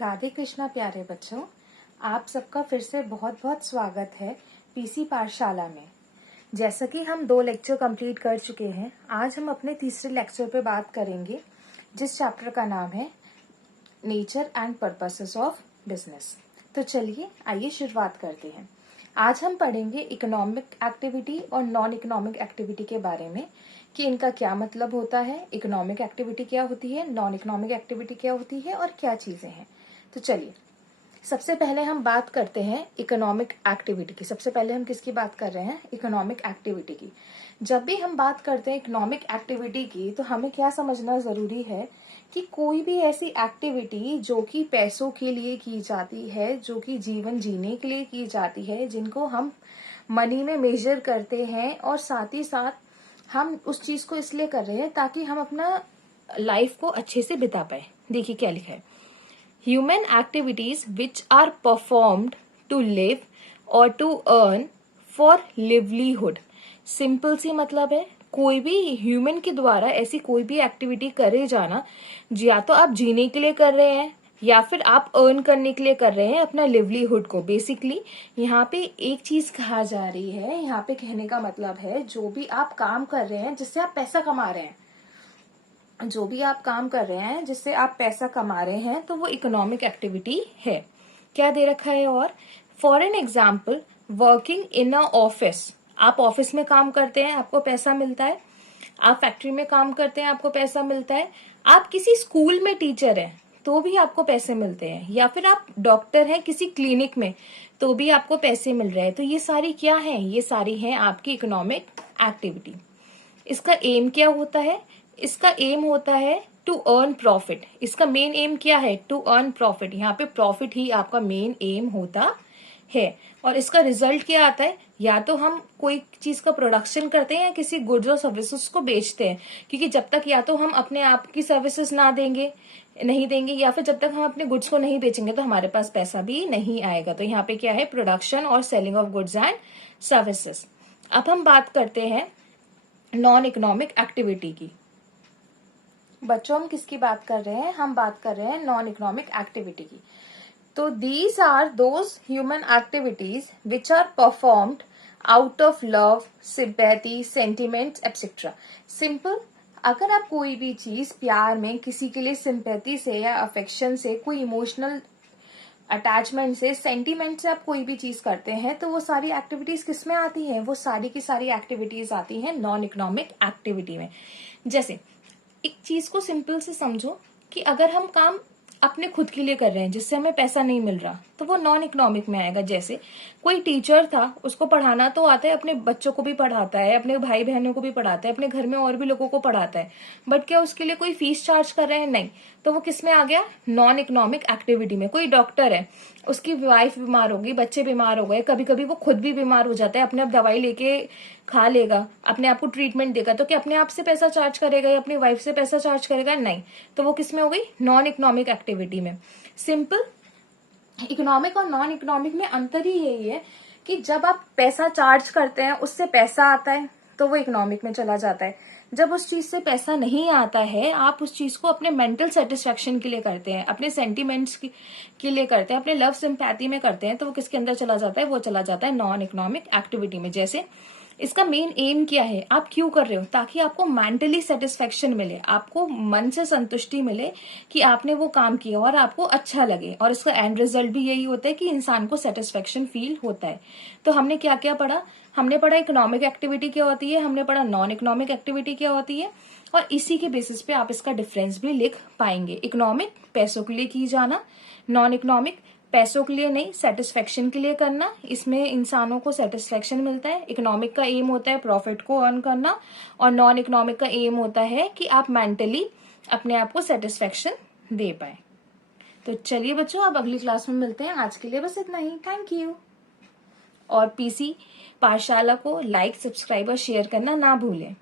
राधे कृष्णा प्यारे बच्चों, आप सबका फिर से बहुत बहुत स्वागत है पीसी पाठशाला में। जैसा कि हम 2 लेक्चर कंप्लीट कर चुके हैं, आज हम अपने तीसरे लेक्चर पे बात करेंगे जिस चैप्टर का नाम है nature and purposes of business. तो चलिए आइए शुरुआत करते हैं। आज हम पढ़ेंगे इकोनॉमिक एक्टिविटी और नॉन इकोनॉमिक एक्टिविटी के बारे में कि इनका क्या मतलब होता है, इकोनॉमिक एक्टिविटी क्या होती है, नॉन इकोनॉमिक एक्टिविटी क्या होती है और क्या चीजें हैं। तो चलिए सबसे पहले हम बात करते हैं इकोनॉमिक एक्टिविटी की। सबसे पहले हम किसकी बात कर रहे हैं? इकोनॉमिक एक्टिविटी की। जब भी हम बात करते हैं इकोनॉमिक एक्टिविटी की तो हमें क्या समझना जरूरी है कि कोई भी ऐसी एक्टिविटी जो कि पैसों के लिए की जाती है, जो कि जीवन जीने के लिए की जाती है, जिनको हम मनी में मेजर करते हैं और साथ ही साथ हम उस चीज को इसलिए कर रहे हैं ताकि हम अपना लाइफ को अच्छे से बिता पाए। देखिए क्या लिखा है, human activities which are performed to live और to earn for livelihood. Simple सी मतलब है कोई भी ह्यूमन के द्वारा ऐसी कोई भी एक्टिविटी करे जाना, या तो आप जीने के लिए कर रहे हैं या फिर आप अर्न करने के लिए कर रहे हैं अपना लिवलीहुड को। बेसिकली यहाँ पे एक चीज कहा जा रही है, यहाँ पे कहने का मतलब है जो भी आप काम कर रहे हैं जिससे आप पैसा कमा रहे हैं, जो भी आप काम कर रहे हैं जिससे आप पैसा कमा रहे हैं, तो वो इकोनॉमिक एक्टिविटी है। क्या दे रखा है और for an example working in a office. आप ऑफिस में काम करते हैं, आपको पैसा मिलता है। आप फैक्ट्री में काम करते हैं, आपको पैसा मिलता है। आप किसी स्कूल में टीचर हैं तो भी आपको पैसे मिलते हैं, या फिर आप डॉक्टर हैं किसी क्लिनिक में तो भी आपको पैसे मिल रहे हैं। तो ये सारी क्या है? ये सारी है आपकी इकोनॉमिक एक्टिविटी। इसका एम क्या होता है? इसका एम होता है टू अर्न प्रॉफिट। इसका मेन एम क्या है? To earn profit. यहाँ पे प्रॉफिट ही आपका मेन एम होता है। और इसका रिजल्ट क्या आता है? या तो हम कोई चीज का प्रोडक्शन करते हैं या किसी गुड्स और सर्विसेज को बेचते हैं, क्योंकि जब तक या तो हम अपने आप की सर्विसेज नहीं देंगे या फिर जब तक हम अपने गुड्स को नहीं बेचेंगे तो हमारे पास पैसा भी नहीं आएगा। तो यहाँ पे क्या है? प्रोडक्शन और selling of goods and services. अब हम बात करते हैं नॉन इकोनॉमिक एक्टिविटी की। बच्चों हम किसकी बात कर रहे हैं? हम बात कर रहे हैं नॉन इकोनॉमिक एक्टिविटी की। तो these are those human activities which are performed out of love, sympathy, sentiments etcetera. Simple, अगर आप कोई भी चीज प्यार में किसी के लिए सिंपैथी से या अफेक्शन से, कोई इमोशनल अटैचमेंट से, सेंटीमेंट से आप कोई भी चीज करते हैं तो वो सारी एक्टिविटीज किस में आती हैं? वो सारी की सारी एक्टिविटीज आती हैं नॉन इकोनॉमिक एक्टिविटी में। जैसे एक चीज को सिंपल से समझो कि अगर हम काम अपने खुद के लिए कर रहे हैं जिससे हमें पैसा नहीं मिल रहा तो वो नॉन इकोनॉमिक में आएगा। जैसे कोई टीचर था, उसको पढ़ाना तो आता है, अपने बच्चों को भी पढ़ाता है, अपने भाई बहनों को भी पढ़ाता है, अपने घर में और भी लोगों को पढ़ाता है, बट क्या उसके लिए कोई फीस चार्ज कर रहे हैं? नहीं। तो वो किस में आ गया? नॉन इकोनॉमिक एक्टिविटी में। कोई डॉक्टर है, उसकी वाइफ बीमार होगी, बच्चे बीमार हो गए, कभी कभी वो खुद भी बीमार हो जाता है, अपने आप दवाई लेके खा लेगा, अपने आप को ट्रीटमेंट देगा, तो क्या अपने आप से पैसा चार्ज करेगा या अपनी वाइफ से पैसा चार्ज करेगा? नहीं। तो वो किस में हो गई? नॉन इकोनॉमिक एक्टिविटी में। सिंपल, इकोनॉमिक और नॉन इकोनॉमिक में अंतर ही यही है कि जब आप पैसा चार्ज करते हैं उससे पैसा आता है तो वो इकोनॉमिक में चला जाता है। जब उस चीज से पैसा नहीं आता है, आप उस चीज को अपने मेंटल सेटिस्फेक्शन के लिए करते हैं, अपने सेंटिमेंट्स के लिए करते हैं, अपने लव सिंपैथी में करते हैं, तो वो किसके अंदर चला जाता है? वो चला जाता है नॉन इकोनॉमिक एक्टिविटी में। जैसे इसका मेन एम क्या है? आप क्यों कर रहे हो? ताकि आपको मेंटली सेटिस्फेक्शन मिले, आपको मन से संतुष्टि मिले कि आपने वो काम किया और आपको अच्छा लगे, और इसका एंड रिजल्ट भी यही होता है कि इंसान को सेटिस्फेक्शन फील होता है। तो हमने क्या क्या पढ़ा? हमने पढ़ा इकोनॉमिक एक्टिविटी क्या होती है, हमने पढ़ा नॉन इकोनॉमिक एक्टिविटी क्या होती है, और इसी के बेसिस पे आप इसका डिफरेंस भी लिख पाएंगे। इकोनॉमिक पैसों के लिए की जाना, नॉन इकोनॉमिक पैसों के लिए नहीं, सेटिस्फेक्शन के लिए करना, इसमें इंसानों को सेटिस्फेक्शन मिलता है। इकोनॉमिक का एम होता है प्रॉफिट को अर्न करना, और नॉन इकोनॉमिक का एम होता है कि आप मेंटली अपने आप को सेटिस्फेक्शन दे पाए। तो चलिए बच्चों, अब अगली क्लास में मिलते हैं। आज के लिए बस इतना ही। Thank you. और पीसी पाठशाला को लाइक, सब्सक्राइब और शेयर करना ना भूलें।